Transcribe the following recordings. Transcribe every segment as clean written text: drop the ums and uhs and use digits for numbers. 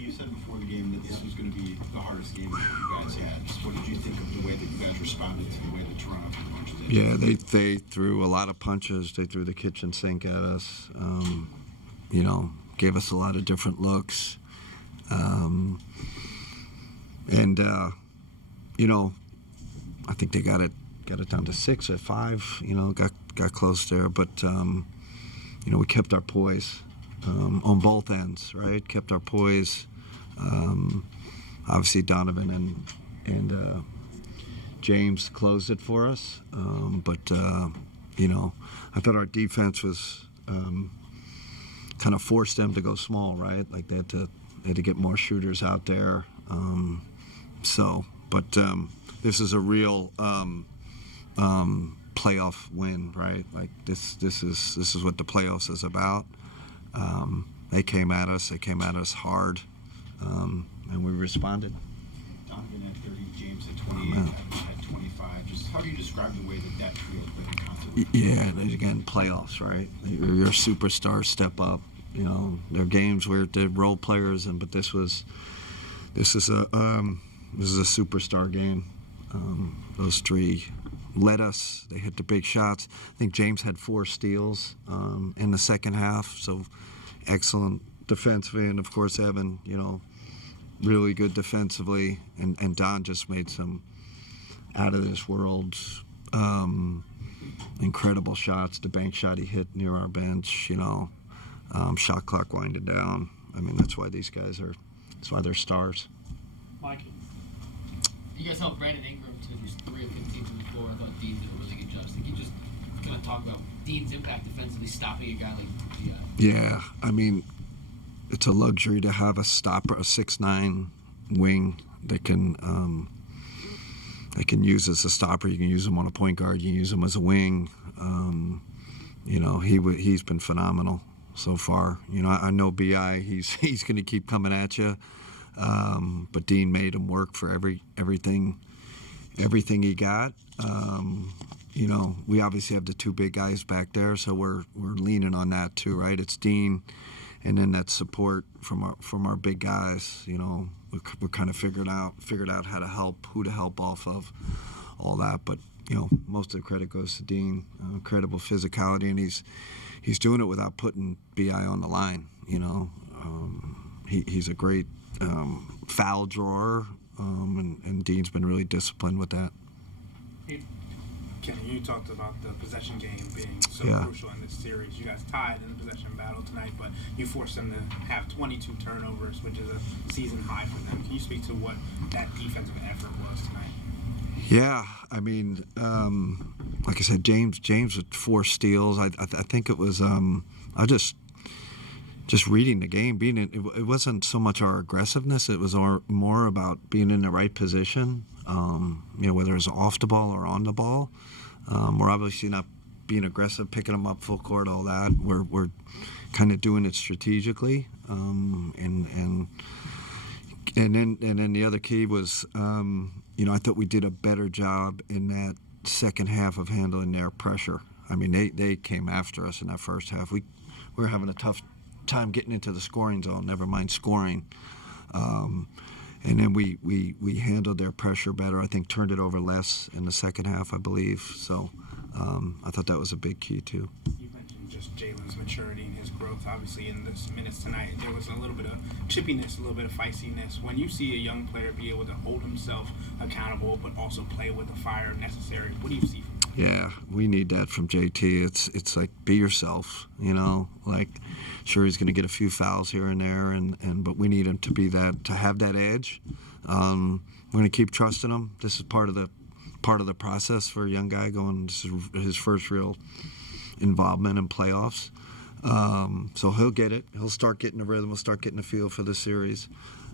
you said before the game that this was going to be the hardest game that you guys had. Just what did you think of the way that you guys responded to the way that Toronto threw the punches at you? Yeah, they threw a lot of punches. They threw the kitchen sink at us. Gave us a lot of different looks. I think they got it down to 6 at 5. Got close there, but we kept our poise on both ends, right? Kept our poise. Obviously, Donovan and James closed it for us, but I thought our defense was kind of forced them to go small, right? Like they had to get more shooters out there. This is a real playoff win, right? Like this is what the playoffs is about. They came at us hard, and we responded. Donovan at 30, James at 28, Evans at 25. Just how do you describe the way that trio played in concert? Yeah, again, playoffs, right? Your superstars step up. There are games where they're role players, but this is a superstar game. Those three led us. They hit the big shots. I think James had 4 steals in the second half, so excellent defensively. And, of course, Evan, really good defensively. And Don just made some out-of-this-world incredible shots. The bank shot he hit near our bench, shot clock winding down. I mean, that's why they're stars. Michael, you guys helped Brandon Ingram to his 3 of 15 from the floor. I thought Dean did a really good job. So can you just kind of talk about Dean's impact defensively, stopping a guy like G.I.? Yeah, I mean, it's a luxury to have a stopper, a 6'9" wing that can use as a stopper. You can use him on a point guard. You can use him as a wing. He's been phenomenal so far. I know B.I. He's going to keep coming at you. But Dean made him work for everything he got. We obviously have the 2 big guys back there, so we're leaning on that too, right? It's Dean, and then that support from our big guys. We're kind of figured out how to help, who to help off of, all that. But most of the credit goes to Dean. Incredible physicality, and he's doing it without putting B.I. on the line. He's a great foul drawer, and Dean's been really disciplined with that. Kenny, you talked about the possession game being so crucial in this series. You guys tied in the possession battle tonight, but you forced them to have 22 turnovers, which is a season high for them. Can you speak to what that defensive effort was tonight? Yeah, I mean, like I said, James with 4 steals. I think it was just reading the game. It wasn't so much our aggressiveness. It was more about being in the right position. Whether it's off the ball or on the ball. We're obviously not being aggressive, picking them up full court, all that. We're kind of doing it strategically. And then the other key was, I thought we did a better job in that second half of handling their pressure. I mean, they came after us in that first half. We were having a tough time getting into the scoring zone, never mind scoring. And then we handled their pressure better. I think turned it over less in the second half, I believe. So I thought that was a big key too. You mentioned just Jalen's maturity and his growth. Obviously, in this minutes tonight, there was a little bit of chippiness, a little bit of feistiness. When you see a young player be able to hold himself accountable, but also play with the fire necessary, what do you see from him? Yeah, we need that from JT. It's like, be yourself, like, sure, he's going to get a few fouls here and there, but we need him to be that, to have that edge. We're going to keep trusting him. This is part of the process for a young guy going. This is his first real involvement in playoffs. So he'll get it. He'll start getting the rhythm. He'll start getting the feel for the series.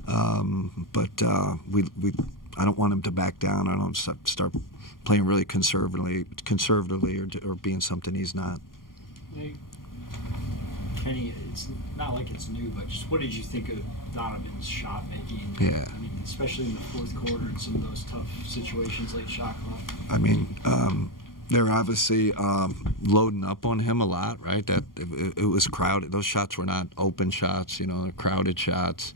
But I don't want him to back down. I don't want him to start playing really conservatively or being something he's not. Hey, Kenny, it's not like it's new, but just what did you think of Donovan's shot making? Yeah. I mean, especially in the fourth quarter and some of those tough situations, late shot clock. I mean, They're obviously loading up on him a lot, right? That it was crowded. Those shots were not open shots, they're crowded shots,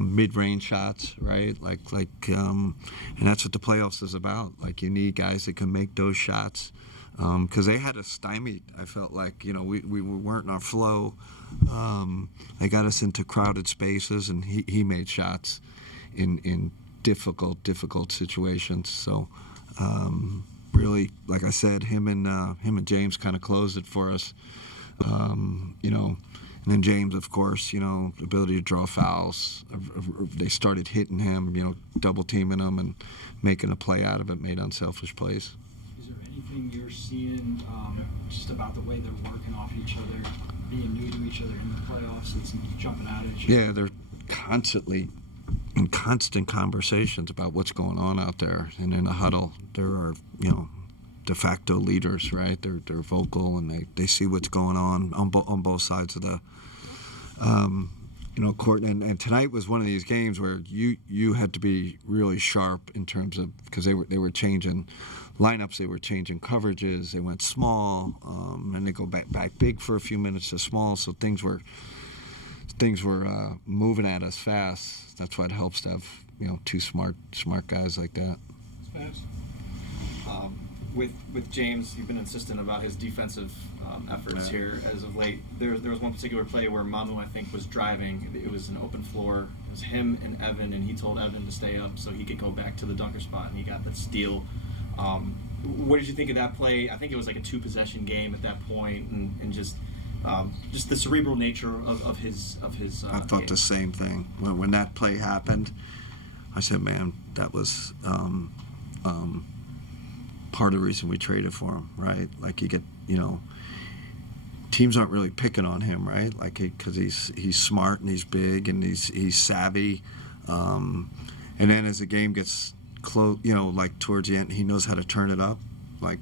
mid-range shots, right? And that's what the playoffs is about. Like, you need guys that can make those shots, because they had us stymied. I felt like we weren't in our flow. They got us into crowded spaces, and he made shots in difficult situations. So. Really, like I said, him and James kind of closed it for us, and then James, of course, the ability to draw fouls. They started hitting him, double teaming him and making a play out of it, made unselfish plays. Is there anything you're seeing just about the way they're working off each other, being new to each other in the playoffs, that's jumping out at you? Yeah, they're constantly in constant conversations about what's going on out there, and in a huddle, there are de facto leaders, right? They're vocal, and they see what's going on both sides of the court. And tonight was one of these games where you had to be really sharp in terms of, because they were changing lineups, they were changing coverages, they went small, and they go back big for a few minutes to small, so things were moving at us fast. That's why it helps to have two smart guys like that. With James, you've been insistent about his defensive efforts here as of late. There was one particular play where Mamu, I think, was driving. It was an open floor. It was him and Evan, and he told Evan to stay up so he could go back to the dunker spot, and he got the steal. What did you think of that play? I think it was like a 2-possession game at that point, and just the cerebral nature of his I thought game. the same thing when that play happened. I said, man, that was part of the reason we traded for him, right? Like, you get, teams aren't really picking on him, right? Like, because he's smart and he's big and he's savvy, and then as the game gets close, like towards the end, he knows how to turn it up, like,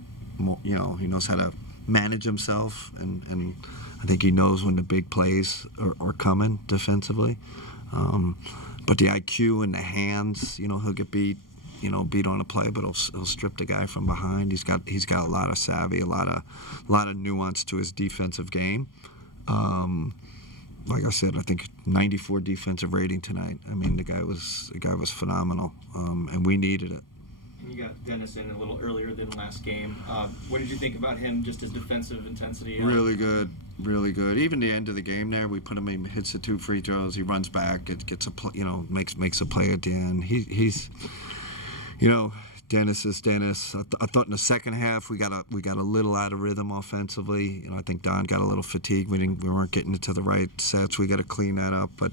he knows how to manage himself, and I think he knows when the big plays are coming defensively. But the IQ and the hands, he'll get beat on a play, but he'll strip the guy from behind. He's got a lot of savvy, a lot of nuance to his defensive game. Like I said, I think 94 defensive rating tonight. I mean, the guy was phenomenal, and we needed it. And you got Dennis in a little earlier than last game. What did you think about him, just his defensive intensity? Really good. Even the end of the game there, we put him in, hits the 2 free throws, he runs back, gets a makes a play at the end. He's Dennis is Dennis. I thought in the second half we got a little out of rhythm offensively. I think Don got a little fatigued. We weren't getting into the right sets. We got to clean that up. But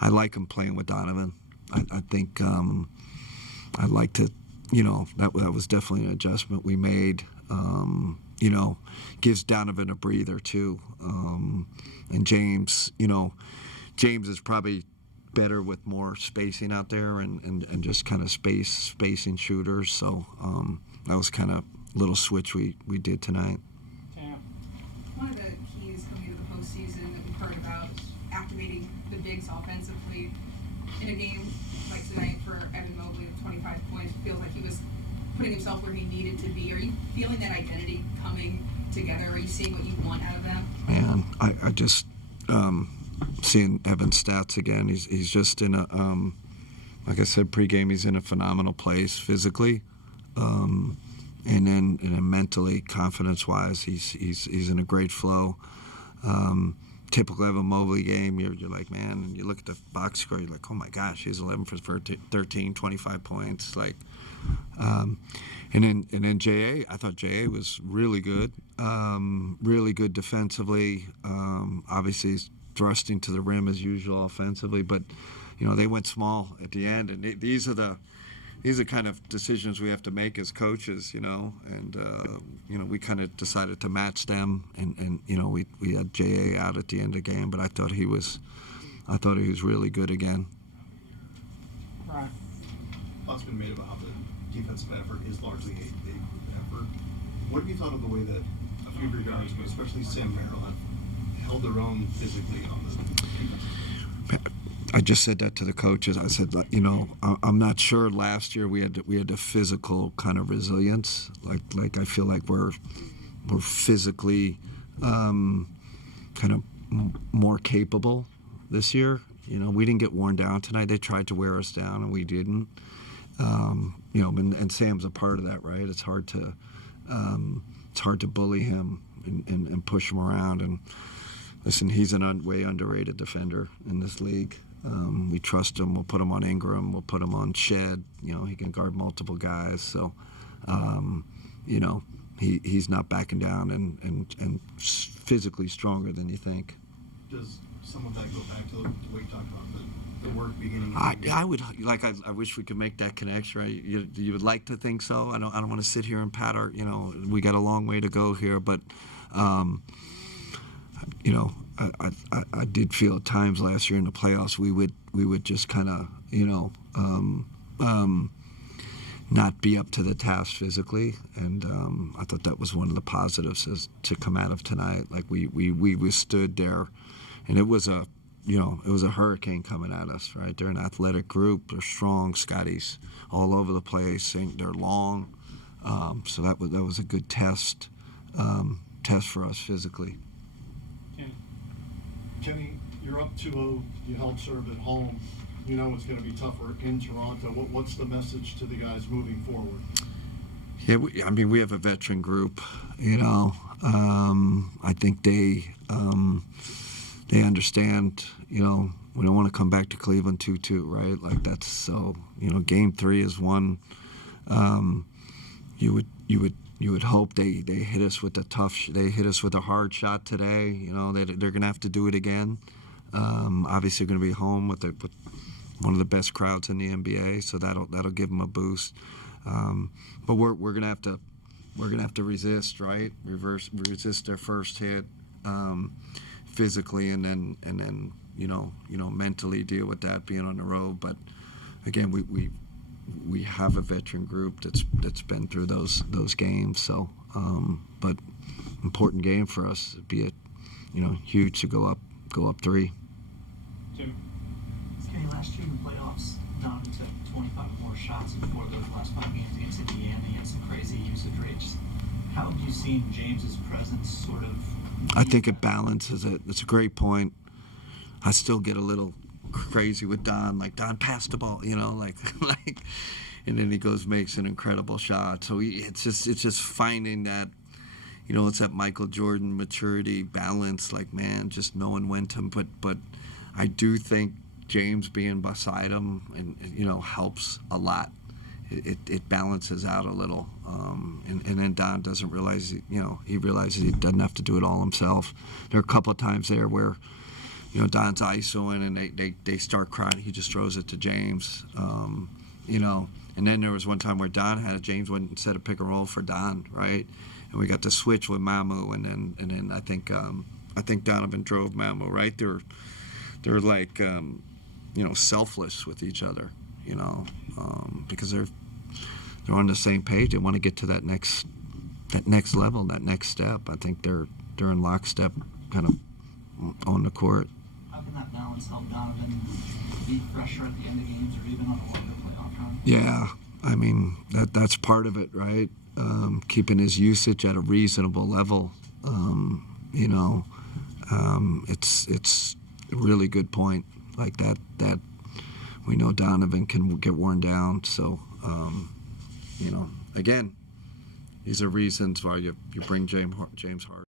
I like him playing with Donovan. I think I like to. That was definitely an adjustment we made. Gives Donovan a breather too. And James, James is probably better with more spacing out there and just kind of spacing shooters. So that was kind of a little switch we did tonight. Yeah. One of the keys coming into the postseason that we've heard about is activating the bigs offensively. In a game like tonight for Evan Mobley with 25 points, it feels like he was putting himself where he needed to be. Are you feeling that identity coming together? Are you seeing what you want out of them? Man, I just seeing Evan's stats again. He's just in a like I said pregame. He's in a phenomenal place physically, and then mentally, confidence-wise, he's in a great flow. Typical Evan Mobley game, you're like, man, and you look at the box score, you're like, oh my gosh, he's 11 for 13, 25 points, like. And then J.A., I thought J.A. was really good defensively. Obviously, he's thrusting to the rim as usual offensively, but they went small at the end, and these are kind of decisions we have to make as coaches, and we kind of decided to match them, and we had J.A. out at the end of the game, but I thought he was really good again. Right. Lots been made about how the defensive effort is largely a big group effort. What have you thought of the way that a few of your guards, but especially Sam Merrill, have held their own physically on the defense? I just said that to the coaches. I said, you know, I'm not sure. Last year we had the physical kind of resilience. Like I feel like we're physically kind of more capable this year. You know, we didn't get worn down tonight. They tried to wear us down, and we didn't. You know, and Sam's a part of that, right? It's hard to bully him and push him around. And listen, he's an way underrated defender in this league. We trust him. We'll put him on Ingram. We'll put him on Shed. You know, he can guard multiple guys. So, you know, he's not backing down and physically stronger than you think. Does some of that go back to what you talked about, the work beginning? I would like. I wish we could make that connection. Right? You would like to think so. I don't want to sit here and pat our. You know, we got a long way to go here, but you know, I did feel at times last year in the playoffs we would just kind of, you know, not be up to the task physically, and I thought that was one of the positives as to come out of tonight. Like we withstood there, and it was a hurricane coming at us. Right, they're an athletic group. They're strong. Scotty's all over the place. They're long, so that was a good test for us physically. Kenny, you're up 2-0. You held serve at home. You know it's going to be tougher in Toronto. What's the message to the guys moving forward? Yeah, I mean, we have a veteran group. You know, I think they understand. You know, we don't want to come back to Cleveland 2-2, right? Like that's so. You know, Game 3 is one. You would hope they hit us with they hit us with a hard shot today. You know, they're going to have to do it again. Obviously, going to be home with one of the best crowds in the NBA, so that'll give them a boost. But we're going to have to resist, right? Resist their first hit physically, and then you know mentally deal with that being on the road. But again, we have a veteran group that's been through those games. So, but important game for us. It'd be huge to go up 3. Jim. Kenny, last year in the playoffs, Donovan took 25 more shots before those last 5 games against Indiana. He had some crazy usage rates. How have you seen James's presence sort of? I think it balances it. It's a great point. I still get a little crazy with Don. Like, Don, pass the ball, you know, like, and then he goes, makes an incredible shot. So it's just finding that, you know, it's that Michael Jordan maturity balance, like, man, just knowing when to, but I do think James being beside him and you know, helps a lot. It balances out a little, and then Don doesn't realize, you know, he realizes he doesn't have to do it all himself. There are a couple of times there where, you know, Don's ISOing and they start crying. He just throws it to James, you know. And then there was one time where Don had it. James went and set a pick and roll for Don, right? And we got to switch with Mamu, and then I think Donovan drove Mamu, right? They're like, you know, selfless with each other, you know, because they're on the same page. They want to get to that next level, that next step. I think they're in lockstep, kind of on the court. How can that balance help Donovan be fresher at the end of games or even on a longer playoff run? Yeah, I mean that's part of it, right? Keeping his usage at a reasonable level. You know, it's a really good point. Like that we know Donovan can get worn down. So, you know, again, these are reasons why you bring James Harden.